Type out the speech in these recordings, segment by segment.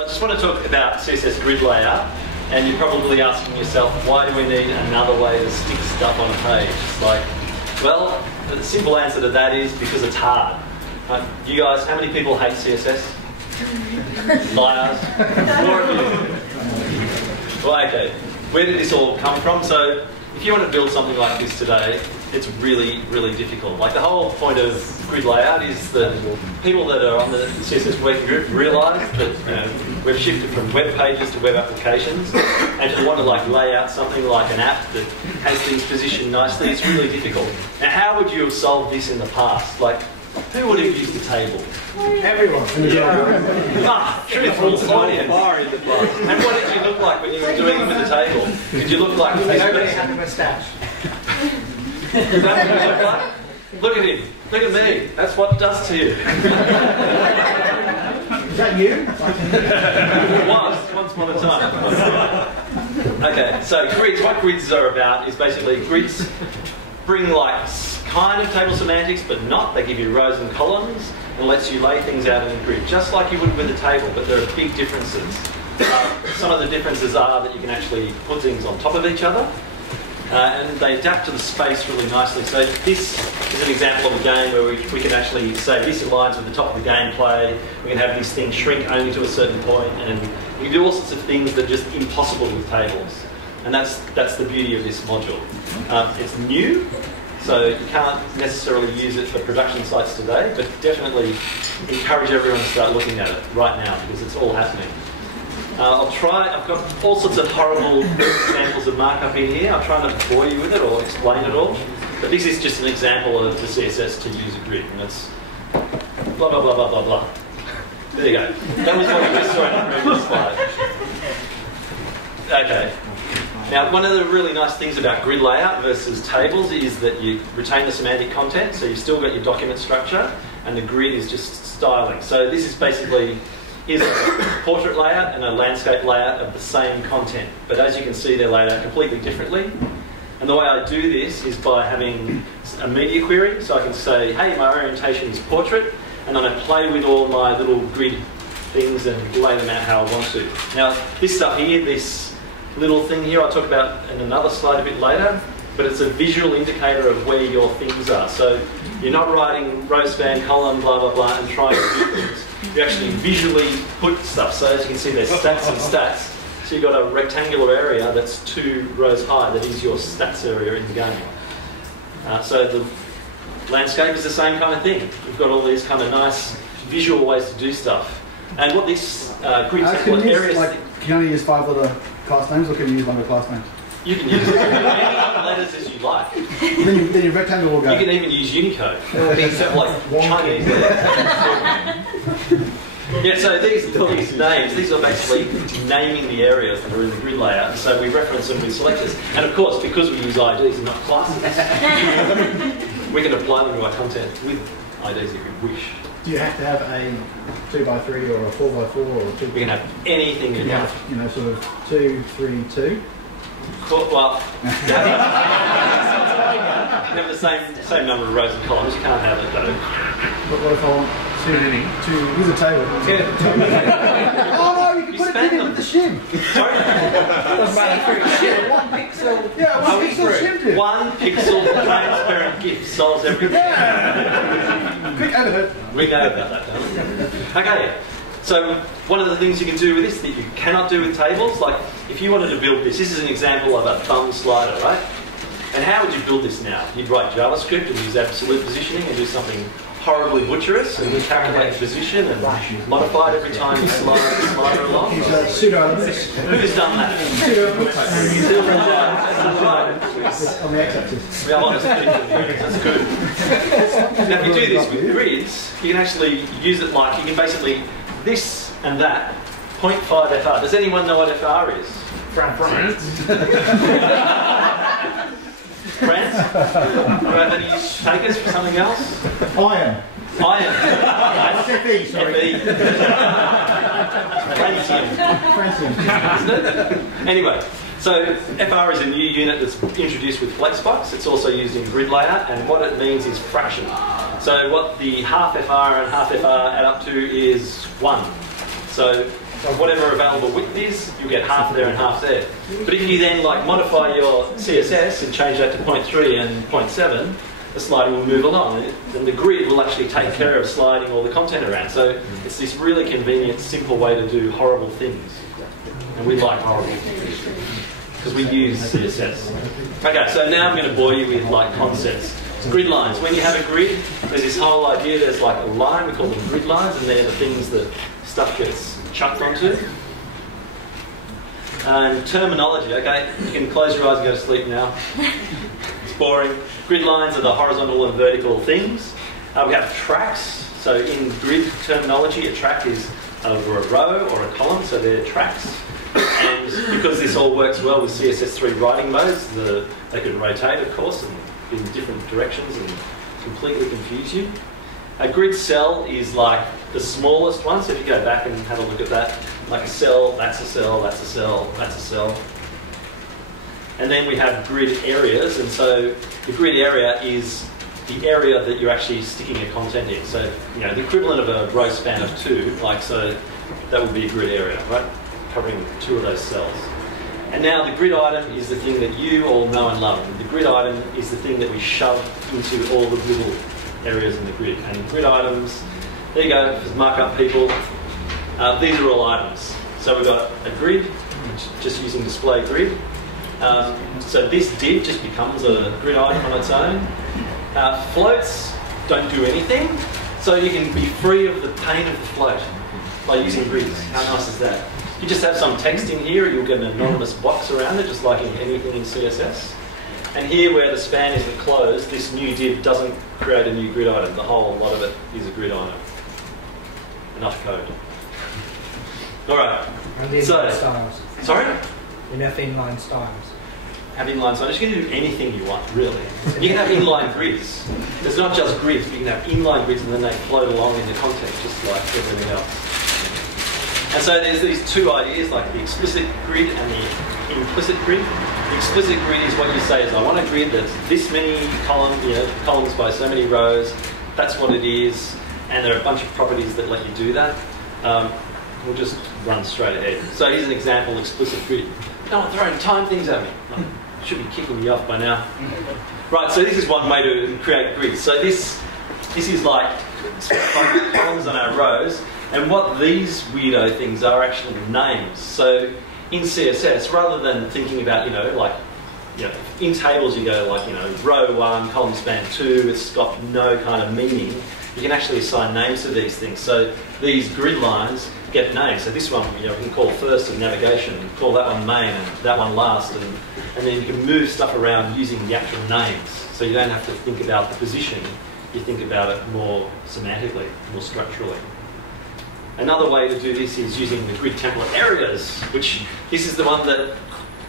I just want to talk about CSS Grid layout, and you're probably asking yourself, why do we need another way to stick stuff on a page? It's like, well, the simple answer to that is because it's hard. You guys, how many people hate CSS? Liars. More of you. Well, okay. Where did this all come from? So, if you want to build something like this today, it's really, really difficult. Like the whole point of grid layout is that people that are on the CSS working group realise that we've shifted from web pages to web applications, and to want to like lay out something like an app that has things positioned nicely, it's really difficult. Now, how would you have solved this in the past? Like, who would have used a table? Everyone. Truthful audience. And what did you look like when you were doing it with the table? Did you look like Nobody had a moustache. Is that what you look like? Look at him. Look at me. That's what it does to you. Is that you? Once upon a time. Okay, so grids. What grids are about is basically grids bring like kind of table semantics, but not. They give you rows and columns and lets you lay things out in a grid, just like you would with a table, but there are big differences. Some of the differences are that you can actually put things on top of each other, and they adapt to the space really nicely. So this is an example of a game where we can actually say this aligns with the top of the gameplay. We can have this thing shrink only to a certain point, and we can do all sorts of things that are just impossible with tables. And that's the beauty of this module. It's new, so you can't necessarily use it for production sites today, but definitely encourage everyone to start looking at it right now because it's all happening. I've got all sorts of horrible examples of markup in here. I'll try not to bore you with it or explain it all, but this is just an example of the CSS to use a grid, and it's blah, blah, blah, blah, blah, blah. There you go. That was what we just saw in the previous slide. Okay. Now, one of the really nice things about grid layout versus tables is that you retain the semantic content, so you've still got your document structure, and the grid is just styling. So this is basically, here's a portrait layout and a landscape layout of the same content, but as you can see, they're laid out completely differently. And the way I do this is by having a media query, so I can say, hey, my orientation is portrait, and then I play with all my little grid things and lay them out how I want to. Now, this stuff here, this little thing here I'll talk about in another slide a bit later, but it's a visual indicator of where your things are. So you're not writing row span, column, blah, blah, blah, and trying to do things. You actually visually put stuff. So as you can see, there's stats and stats. So you've got a rectangular area that's 2 rows high that is your stats area in the game. So the landscape is the same kind of thing. You've got all these kind of nice visual ways to do stuff. And what this grid template area... Can you only use 5-letter class names, or can you use 1-letter class names? You can use as many letters as you like. Then your rectangle will go. You can even use Unicode, except like Chinese. Yeah, so these names, these are basically naming the areas that are in the grid layout, so we reference them with selectors. And of course, because we use IDs and not classes, we can apply them to our content with IDs if we wish. Do you have to have a 2x3 or a 4x4 or 2? We can have anything you want. You know, sort of 2, 3, 2. Cool. Well, you have the same number of rows and columns. You can't have it though. But what if I want too many? Here's a table. Oh no, you can put it in with the shim. Sorry? Doesn't matter. Shim. 1 pixel. Yeah, 1 pixel shim. 1 pixel transparent GIF solves everything. Yeah. Quick overhead. We know about that, don't we? Okay. So one of the things you can do with this that you cannot do with tables, like if you wanted to build this is an example of a thumb slider, right? And how would you build this now? You'd write JavaScript and use absolute positioning and do something horribly butcherous and calculate the position and modify it every time you slide the slider along. Pseudo-elements. Who's done that? Pseudo-elements. That's right. On the x-axis. We are honest people here. That's good. Now if you do this with grids, you can actually use it like, you can basically, this and that, 0.5 FR. Does anyone know what FR is? France. France? Right, any takers for something else? Iron. Iron. FE, sorry. FE. Francium. Isn't it? Anyway, so FR is a new unit that's introduced with Flexbox. It's also used in grid layout, and what it means is fraction. So what the half FR and half FR add up to is 1. So whatever available width is, you'll get half there and half there. But if you then like modify your CSS and change that to 0.3 and 0.7, the sliding will move along, and the grid will actually take care of sliding all the content around. So it's this really convenient, simple way to do horrible things. And we like horrible things because we use CSS. Okay, so now I'm going to bore you with like concepts. Grid lines. When you have a grid, there's this whole idea, there's like a line, we call them grid lines, and they're the things that stuff gets chucked onto. And terminology, okay, you can close your eyes and go to sleep now. It's boring. Grid lines are the horizontal and vertical things. We have tracks. So in grid terminology, a track is over a row or a column, so they're tracks. And because this all works well with CSS3 writing modes, they could rotate, of course, and in different directions and completely confuse you. A grid cell is like the smallest one, so if you go back and have a look at that, like a cell, that's a cell, that's a cell, that's a cell. And then we have grid areas, and so the grid area is the area that you're actually sticking your content in. So, you know, the equivalent of a row span of 2, like so, that would be a grid area, right? Covering 2 of those cells. And now the grid item is the thing that you all know and love. And the grid item is the thing that we shove into all the little areas in the grid. And grid items, there you go, just mark up people. These are all items. So we've got a grid, just using display grid. So this div just becomes a grid item on its own. Floats don't do anything. So you can be free of the pain of the float by using grids. How nice is that? You just have some text in here, you'll get an anonymous box around it, just like in anything in CSS. And here where the span isn't closed, this new div doesn't create a new grid item. The whole lot of it is a grid item. Enough code. All right. And the inline styles. Sorry? Enough inline styles. Have inline styles. You can do anything you want, really. And you can have inline grids. It's not just grids, but you can have inline grids and then they float along in the content, just like everything else. And so there's these 2 ideas, like the explicit grid and the implicit grid. The explicit grid is what you say is, I want a grid that's this many columns by so many rows. That's what it is. And there are a bunch of properties that let you do that. We'll just run straight ahead. So here's an example explicit grid. No one throwing time things at me. I should be kicking me off by now. Right, so this is one way to create grids. So this is like columns on our rows. And what these weirdo things are actually names. So in CSS, rather than thinking about, in tables you go like, row 1, column span 2, it's got no kind of meaning. You can actually assign names to these things. So these grid lines get names. So this one, we can call first and navigation, and call that one main and that one last, and then you can move stuff around using the actual names. So you don't have to think about the position, you think about it more semantically, more structurally. Another way to do this is using the grid template areas, which this is the one that,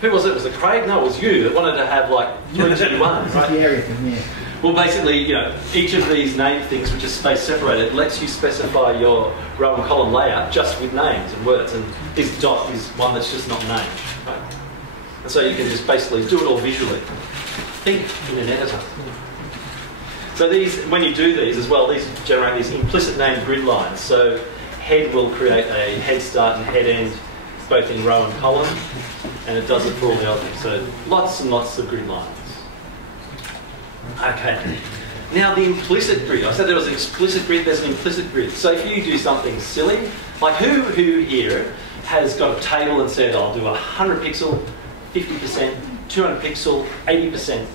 who was it? Was it Craig? No, it was you that wanted to have like 3, 2, 1, right? The area thing, yeah. Well, basically, each of these name things, which is space separated, lets you specify your row and column layout just with names and words. And this dot is one that's just not named, right? And so you can just basically do it all visually. Think in an editor. So these, when you do these as well, these generate these implicit named grid lines. So head will create a head start and head end, both in row and column, and it does it for all the other things. So lots and lots of grid lines. Okay. Now the implicit grid. I said there was an explicit grid, there's an implicit grid. So if you do something silly, like who here has got a table and said, I'll do 100 pixel, 50%, 200 pixel, 80%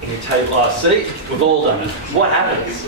in a table. See, we've all done it. What happens?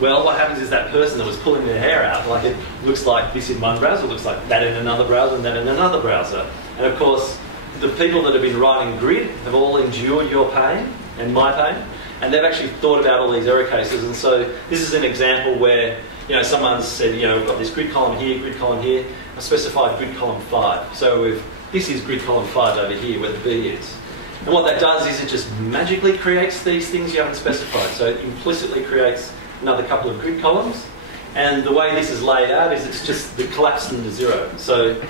Well, what happens is that person that was pulling their hair out, like it looks like this in one browser, looks like that in another browser, and that in another browser. And of course, the people that have been writing grid have all endured your pain and my pain, and they've actually thought about all these error cases. And so this is an example where someone's said, we've got this grid column here. I specified grid column 5. So this is grid column 5 over here where the B is. And what that does is it just magically creates these things you haven't specified. So it implicitly creates another couple of grid columns. And the way this is laid out is it's just collapsed into 0. So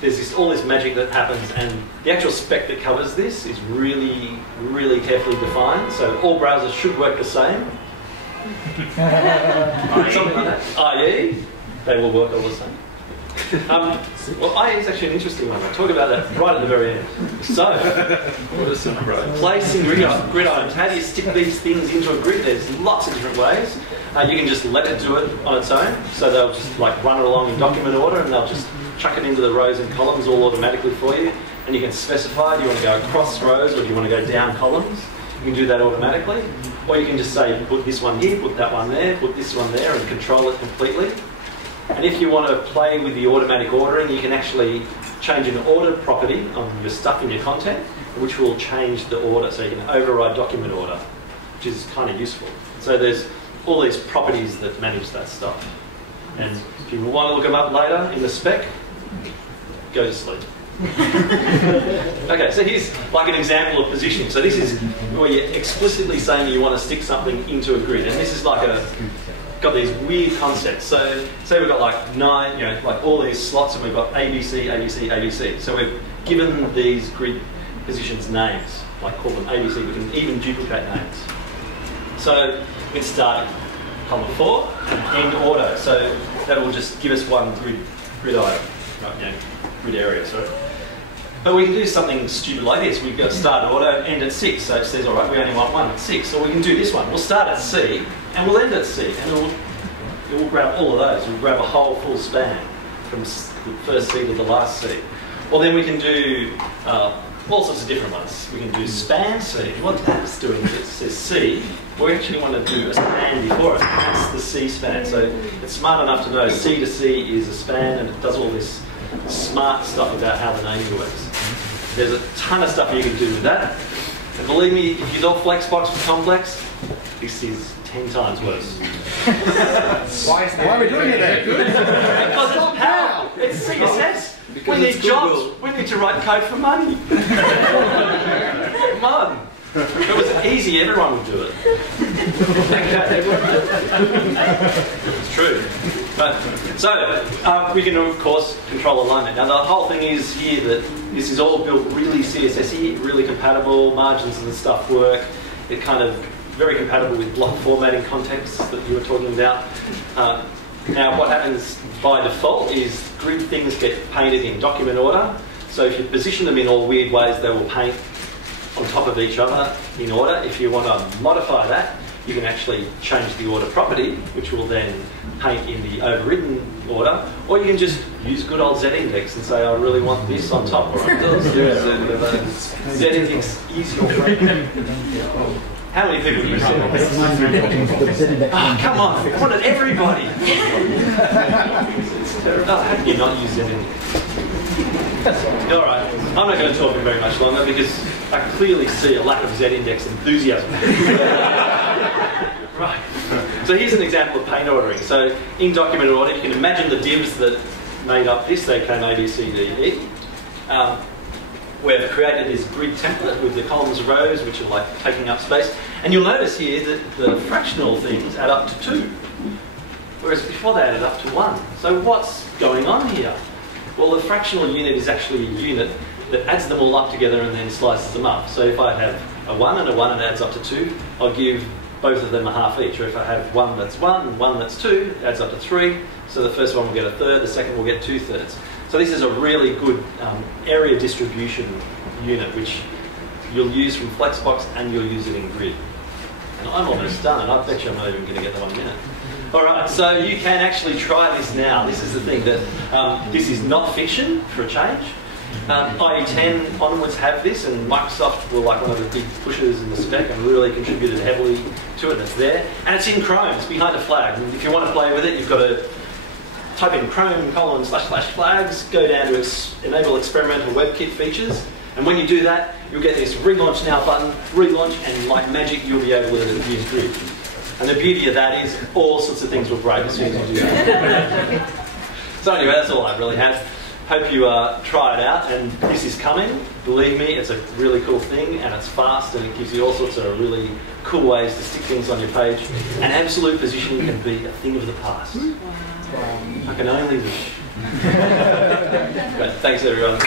there's all this magic that happens, and the actual spec that covers this is really, really carefully defined. So all browsers should work the same. Something like that. IE. they will work all the same. Well, IA is actually an interesting one. I'll talk about that right at the very end. So, placing grid items. How do you stick these things into a grid? There's lots of different ways. You can just let it do it on its own. So they'll just like run it along in document order, and they'll just chuck it into the rows and columns all automatically for you. And you can specify, do you want to go across rows or do you want to go down columns? You can do that automatically. Or you can just say, put this one here, put that one there, put this one there, and control it completely. And if you want to play with the automatic ordering, you can actually change an order property on your stuff in your content, which will change the order. So you can override document order, which is kind of useful. So there's all these properties that manage that stuff. And if you want to look them up later in the spec, go to sleep. Okay, so here's like an example of positioning. So this is where you're explicitly saying you want to stick something into a grid. And this is like got these weird concepts. So say we've got like 9, like all these slots, and we've got ABC, ABC, ABC. So we've given these grid positions names, like call them ABC. We can even duplicate names. So we can start column 4 and end order. So that will just give us one grid item, right? Grid area, sorry. But we can do something stupid like this. We've got start order, end at 6. So it says, all right, we only want one at 6. So we can do this one. We'll start at C and we'll end at C. And it will grab all of those. We'll grab a whole full span from the first C to the last C. Or then we can do all sorts of different ones. We can do span C. What that's doing is it says C. We actually want to do a span before it. That's the C span. So it's smart enough to know C to C is a span, and it does all this smart stuff about how the naming works. There's a ton of stuff you can do with that. And believe me, if you thought Flexbox was complex, this is 10 times worse. Why are we doing it then? Because it's power. It's CSS. We need jobs. We need to write code for money. Come on. If it was easy, everyone would do it. It's true. So we can, of course, control alignment. Now, the whole thing is here that this is all built really CSS-y, really compatible, margins and stuff work. It kind of very compatible with block formatting contexts that you were talking about. Now, what happens by default is grid things get painted in document order. So if you position them in all weird ways, they will paint on top of each other in order. If you want to modify that, you can actually change the order property, which will then paint in the overridden order, or you can just use good old Z-index and say, I really want this on top, or Z-index is your friend. How many people use Z-index? Oh, come on, I wanted everybody. How can you not use Z-index? Alright, I'm not going to talk very much longer because I clearly see a lack of Z-index enthusiasm. Right. So here's an example of paint ordering. So in document order, you can imagine the divs that made up this. They came A, B, C, D, E. We've created this grid template with the columns, rows, which are like taking up space. And you'll notice here that the fractional things add up to 2, whereas before they added up to 1. So what's going on here? Well, the fractional unit is actually a unit that adds them all up together and then slices them up. So if I have a 1 and a 1 and it adds up to 2, I'll give both of them a half each. Or if I have one that's 1 and one that's 2, it adds up to 3. So the first one will get a third, the second will get 2/3. So this is a really good area distribution unit, which you'll use from Flexbox and you'll use it in Grid. And I'm almost done, and I bet you I'm not even going to get to 1 minute. All right, so you can actually try this now. This is the thing, that this is not fiction for a change. IE10 onwards have this, and Microsoft were like one of the big pushers in the spec and really contributed heavily to it, and it's there. And it's in Chrome, it's behind a flag. And if you want to play with it, you've got to type in Chrome://flags, go down to enable experimental WebKit features, and when you do that, you'll get this relaunch now button, relaunch, and like magic, you'll be able to use Grid. And the beauty of that is all sorts of things will break as soon as you do that. So anyway, that's all I really have. Hope you try it out, and this is coming. Believe me, it's a really cool thing, and it's fast, and it gives you all sorts of really cool ways to stick things on your page. And absolute positioning can be a thing of the past. Wow. I can only wish. But thanks, everyone.